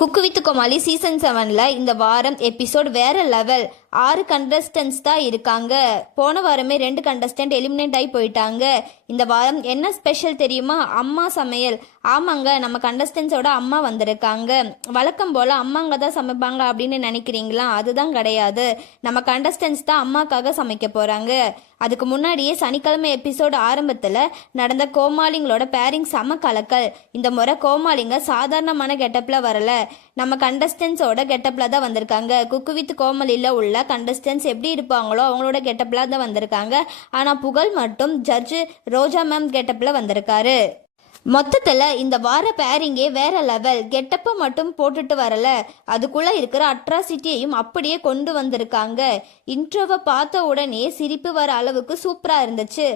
Cook with Comali season 7ல் இந்த வாரம் episode வேற லெவல். 6 கண்டஸ்டன்ஸ் தான் இருக்காங்க. போன வாரமே 2 கண்டஸ்டன்ட் எலிமினேட் ஆகி போயிட்டாங்க. இந்த வாரம் என்ன ஸ்பெஷல் தெரியுமா? அம்மா சமையல். ஆமாங்க, நம்ம கண்டஸ்டன்ஸோட அம்மா வந்திருக்காங்க. வழக்கம் போல் அம்மாங்க தான் சமைப்பாங்க அப்படின்னு நினைக்கிறீங்களா? அதுதான் கிடையாது. நம்ம கண்டஸ்டன்ஸ் தான் அம்மாக்காக சமைக்க போகிறாங்க. அதுக்கு முன்னாடியே சனிக்கிழமை எபிசோடு ஆரம்பத்தில் நடந்த கோமாளிங்களோட பேரிங் செம கலக்கல். இந்த முறை கோமாளிங்க சாதாரணமான கெட்டப்பில் வரல, நம்ம கண்டஸ்டன்ஸோட கெட்டப்பில் தான் வந்திருக்காங்க. குக்கு வித் கோமாளியில் உள்ள கண்டஸ்டன்ஸ் எப்படி இருப்பாங்களோ அவங்களோட கெட்டப்பில் தான் வந்திருக்காங்க. ஆனால் புகழ் மட்டும் ஜட்ஜு ரோஜா மேம் கெட்டப்பில் வந்திருக்காரு. மொத்தத்தில் இந்த வார பேரிங்கே வேற லெவல். கெட்டப்பை மட்டும் போட்டுட்டு வரல, அதுக்குள்ளே இருக்கிற அட்ராசிட்டியையும் அப்படியே கொண்டு வந்திருக்காங்க. இன்ட்ரோவை பார்த்த உடனே சிரிப்பு வர அளவுக்கு சூப்பராக இருந்துச்சு.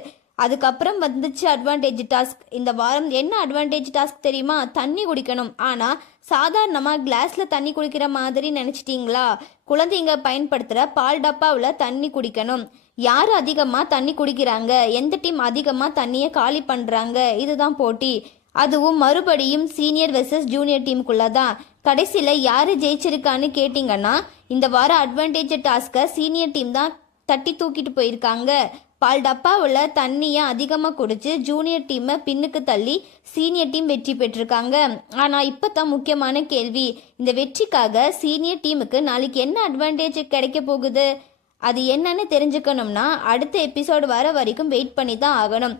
அதுக்கப்புறம் வந்துச்சு அட்வான்டேஜ் டாஸ்க். இந்த வாரம் என்ன அட்வான்டேஜ் டாஸ்க் தெரியுமா? தண்ணி குடிக்கணும். ஆனால் சாதாரணமாக கிளாஸில் தண்ணி குடிக்கிற மாதிரி நினச்சிட்டிங்களா? குழந்தைங்க பயன்படுத்துகிற பால் டப்பாவில் தண்ணி குடிக்கணும். யார் அதிகமாக தண்ணி குடிக்கிறாங்க, எந்த டீம் அதிகமாக தண்ணியை காலி பண்ணுறாங்க, இதுதான் போட்டி. அதுவும் மறுபடியும் சீனியர் வெர்சஸ் ஜூனியர் டீமுக்குள்ளே தான். கடைசியில் யார் ஜெயிச்சிருக்கான்னு கேட்டிங்கன்னா இந்த வாரம் அட்வான்டேஜ் டாஸ்க்கை சீனியர் டீம் தான் தட்டி தூக்கிட்டு போயிருக்காங்க. பால் டப்பாவில் தண்ணியை அதிகமாக குடிச்சு ஜூனியர் டீமை பின்னுக்கு தள்ளி சீனியர் டீம் வெற்றி பெற்றிருக்காங்க. ஆனால் இப்போ தான் முக்கியமான கேள்வி, இந்த வெற்றிக்காக சீனியர் டீமுக்கு நாளைக்கு என்ன அட்வான்டேஜ் கிடைக்க போகுது? அது என்னன்னு தெரிஞ்சுக்கணும்னா அடுத்த எபிசோடு வர வரைக்கும் வெயிட் பண்ணி தான் ஆகணும்.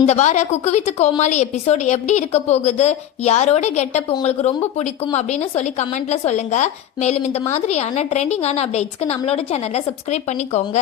இந்த வார குக்கு வித் கோமாளி எபிசோடு எப்படி இருக்க போகுது, யாரோட கெட்டப் உங்களுக்கு ரொம்ப பிடிக்கும் அப்படின்னு சொல்லி கமெண்ட்ல சொல்லுங்க. மேலும் இந்த மாதிரியான ட்ரெண்டிங்கான அப்டேட்ஸ்க்கு நம்மளோட சேனலை சப்ஸ்கிரைப் பண்ணிக்கோங்க.